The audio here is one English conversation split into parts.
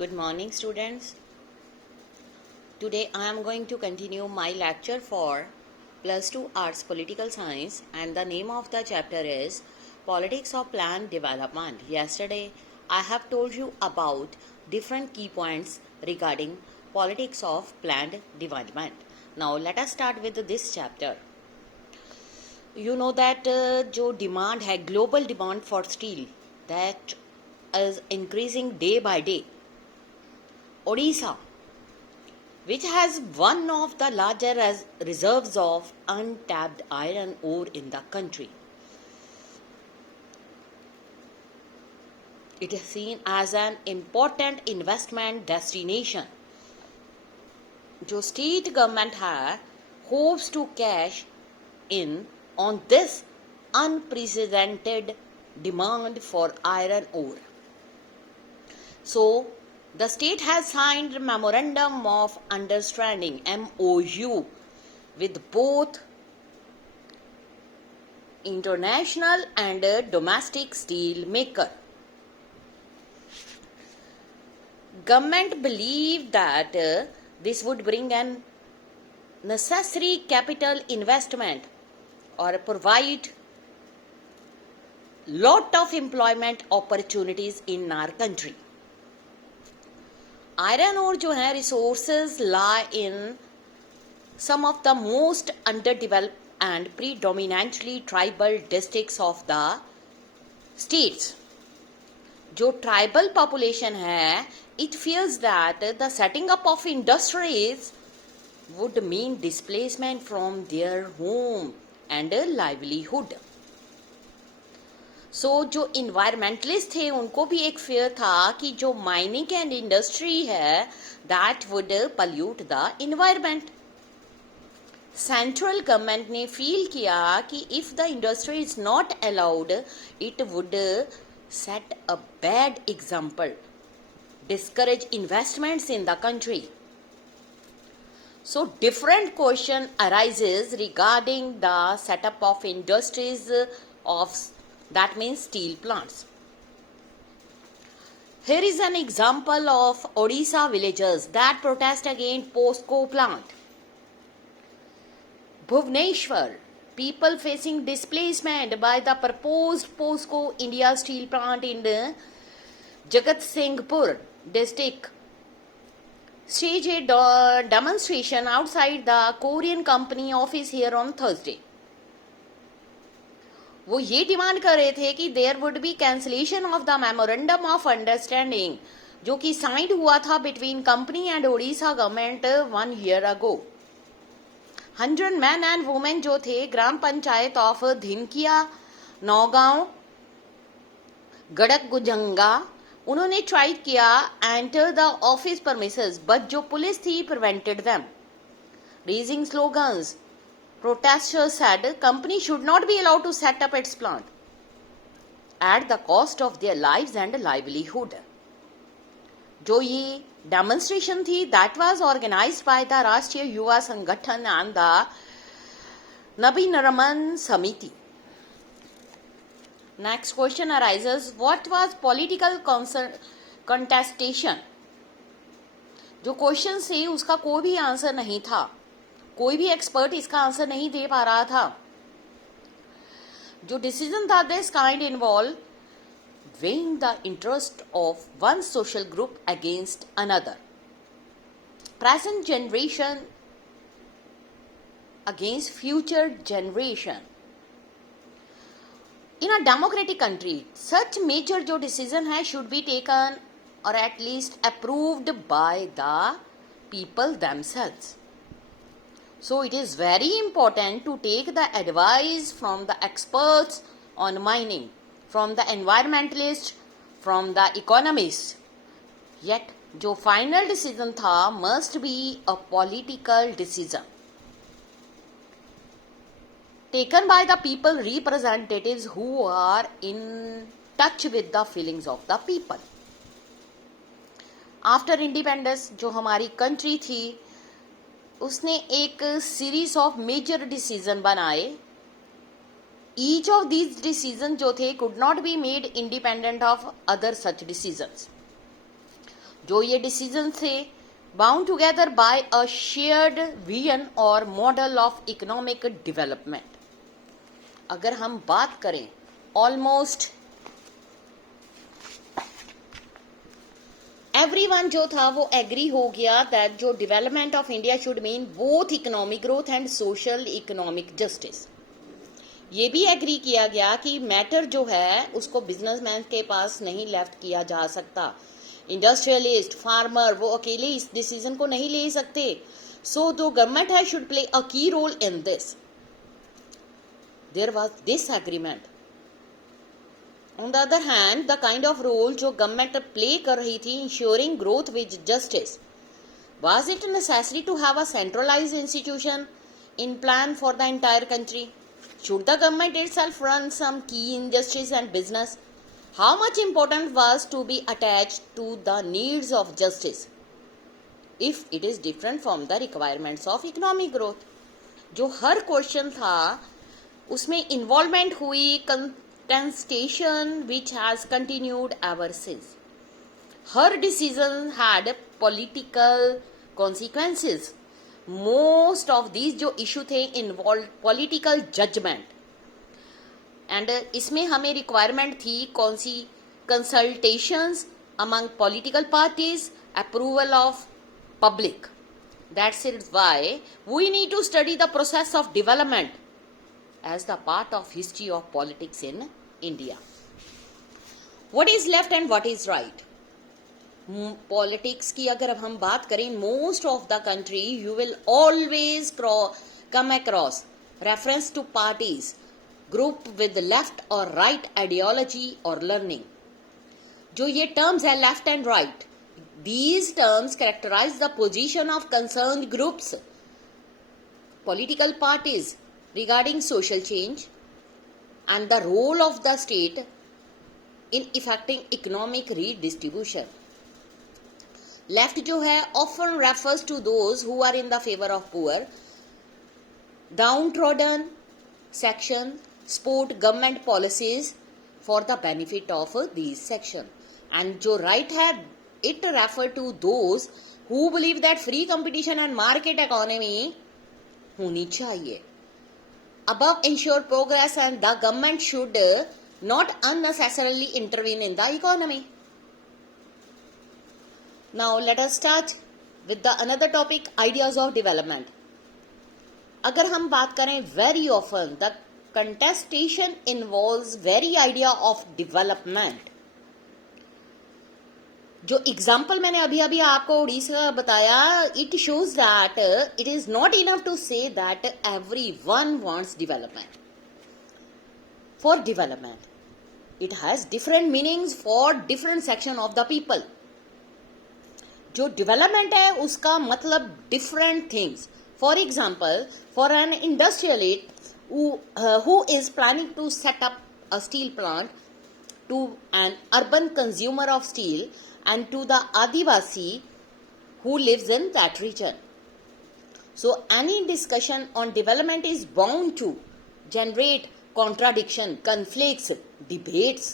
Good morning, students. Today I am going to continue my lecture for Plus 2 Arts Political Science, and the name of the chapter is Politics of Planned Development. Yesterday I have told you about different key points regarding politics of planned development. Now let us start with this chapter. You know that जो demand है, global demand for steel, that is increasing day by day. Odisha, which has one of the larger reserves of untapped iron ore in the country. It is seen as an important investment destination. जो state government है, hopes to cash in on this unprecedented demand for iron ore. So, the state has signed a Memorandum of Understanding MOU with both international and domestic steel maker. Government believe that this would bring an necessary capital investment or provide lot of employment opportunities in our country. Iron ore जो है resources lie in some of the most underdeveloped and predominantly tribal districts of the states. जो tribal population है, it feels that the setting up of industries would mean displacement from their home and livelihood. सो जो environmentalist थे उनको भी एक fair था कि जो माइनिंग एंड इंडस्ट्री है that would pollute the environment. Central government ने फील किया कि if the industry is not allowed it would set a bad example, discourage investments in the country. So different question arises regarding the setup of industries of, that means steel plants. Here is an example of Odisha villagers that protest against POSCO plant. Bhubaneswar, people facing displacement by the proposed POSCO India steel plant in Jagat Singhpur district stage a demonstration outside the Korean company office here on Thursday. वो ये demand कर रहे थे कि there would be cancellation of the memorandum of understanding जो कि sign हुआ था between company and Odisha government 1 year ago. 100 men and women जो थे ग्राम पंचायत ऑफ धिनकिया, नौगांव, गड़क गुजंगा, उन्होंने ट्राई किया enter the office premises but जो पुलिस थी prevented them. Raising slogans, protesters said company should not be allowed to set up its plant at the cost of their lives and livelihood. जो ये demonstration थी that was organized by the राष्ट्रीय युवा संगठन and the नवीनरमन समिति. Next question arises, what was political contestation? जो question से उसका कोई भी आंसर नहीं था, कोई भी एक्सपर्ट इसका आंसर नहीं दे पा रहा था. जो डिसीजन था this kind involve weighing the interest of one social group against another, present generation against future generation. In a democratic country, such major जो decision है should be taken or at least approved by the people themselves. So it is very important to take the advice from the experts on mining, from the environmentalists, from the economists. Yet जो final decision था must be a political decision taken by the people representatives who are in touch with the feelings of the people. After independence जो हमारी country थी उसने एक series of major decision बनाए. Each of these decision जो थे could not be made independent of other such decisions. जो ये डिसीजन थे bound together by a shared vision और मॉडल ऑफ इकोनॉमिक डेवलपमेंट। अगर हम बात करें ऑलमोस्ट एवरीवन जो था वो एग्री हो गया दैट जो development of India should mean both economic growth and social economic justice. ये भी एग्री किया गया कि मैटर जो है उसको बिजनेसमैन के पास नहीं लेफ्ट किया जा सकता। इंडस्ट्रियलिस्ट, फार्मर, वो अकेले इस डिसीजन को नहीं ले सकते। सो जो गवर्नमेंट है should play a key role in this. There was this agreement. On the other hand the kind of role जो गवर्नमेंट प्ले कर रही थी ensuring growth with justice, was it necessary to have a centralised institution in plan for the entire country? Should the government itself run some key industries and business? How much importance was to be attached to the needs of justice if it is different from the requirements of economic growth? जो हर question था उसमें involvement हुई contestation which has continued ever since. Her decision had political consequences. Most of these जो issue थे involve political judgement and इसमें हमें requirement थी कौन सी? Consultations among political parties, approval of public. That's it why we need to study the process of development as the part of history of politics in India. What is left and what is right? Politics की अगर हम बात करें, most of the country you will always come across reference to parties group with left और right ideology और learning. जो ये terms है left and right, these terms characterize the position of concerned groups, political parties regarding social change and the role of the state in effecting economic redistribution. Left जो है often refers to those who are in the favor of poor, downtrodden section, support government policies for the benefit of these section. And जो right है, it refer to those who believe that free competition and market economy होनी चाहिए. Above ensure progress and the government should not unnecessarily intervene in the economy. Now let us start with the another topic, ideas of development. अगर हम बात करें, very often the contestation involves very idea of development. जो example मैंने अभी अभी आपको उड़ीसा का बताया, it shows that it is not enough to say that everyone wants development. For development it has different meanings for different section of the people. जो development है उसका मतलब different things. For example, for an industrialist who is planning to set up a steel plant, to an urban consumer of steel, and to the Adivasi who lives in that region. So any discussion on development is bound to generate contradiction, conflicts, debates.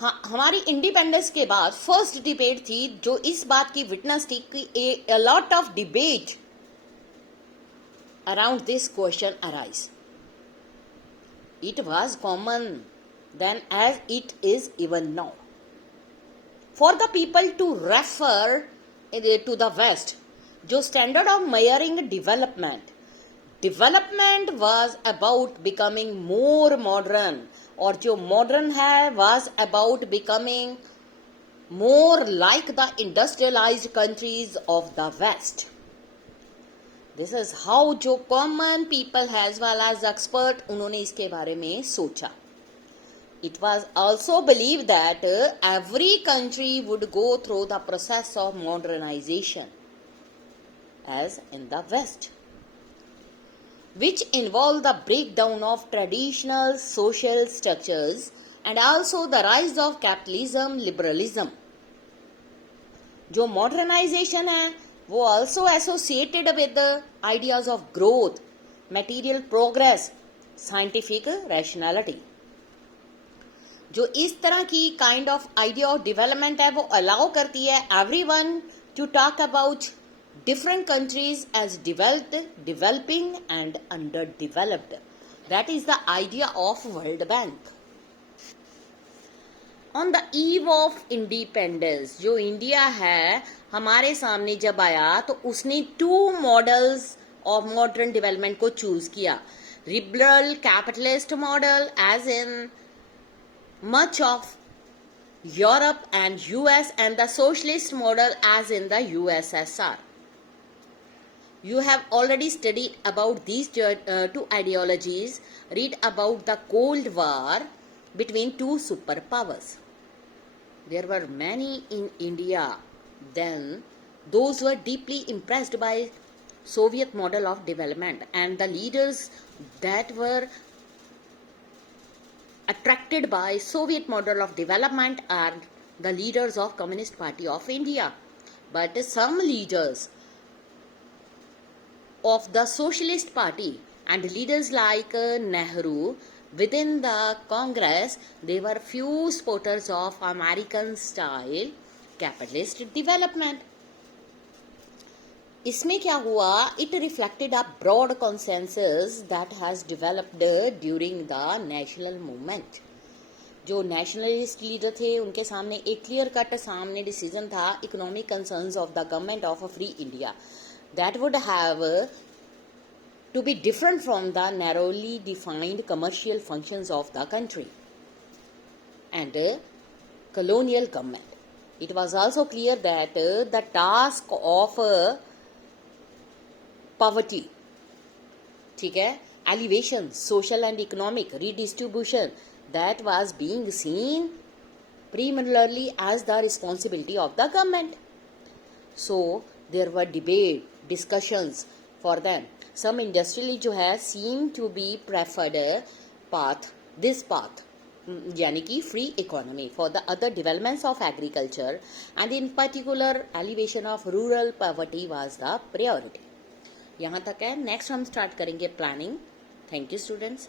हाँ, हमारी independence के बाद first debate थी जो इस बात की witness थी कि a lot of debate around this question arise. It was common then as it is even now for the people to refer to the West. जो standard of measuring development was about becoming more modern, और जो modern है was about becoming more like the industrialized countries of the West. This is how जो common people as well as expert उन्होंने इसके बारे में सोचा. It was also believed that every country would go through the process of modernization as in the West, which involved the breakdown of traditional social structures and also the rise of capitalism, liberalism. जो modernization है वो also associated with the ideas of growth, material progress, scientific rationality. जो इस तरह की kind of idea of development है वो allow करती है everyone to talk about different countries as developed, developing and underdeveloped. That is the idea of World Bank. On the eve of independence, जो India है हमारे सामने जब आया तो उसने 2 मॉडल्स ऑफ मॉडर्न डेवलपमेंट को चूज किया. Liberal capitalist model as in much of Europe and US, and the socialist model as in the USSR. You have already studied about these 2 ideologies. Read about the Cold War between 2 superpowers. There were many in India then. Those were deeply impressed by Soviet model of development, and the leaders that were attracted by Soviet model of development are the leaders of Communist Party of India. But some leaders of the Socialist Party and leaders like Nehru within the Congress, they were few supporters of American style capitalist development. इसमें क्या हुआ? It reflected a broad consensus that has developed during the national movement. जो nationalist leader थे उनके सामने एक clear cut सामने decision था economic concerns of the government of a free India that would have to be different from the narrowly defined commercial functions of the country and colonial government. It was also clear that the task of poverty, ठीक है, elevation, social and economic redistribution, that was being seen primarily as the responsibility of the government. So there were debate, discussions for them. Some industrialists जो है seem to be preferred this path, यानी कि free economy for the other developments of agriculture, and in particular elevation of rural poverty was the priority. यहाँ तक है. Next हम start करेंगे planning. Thank you students.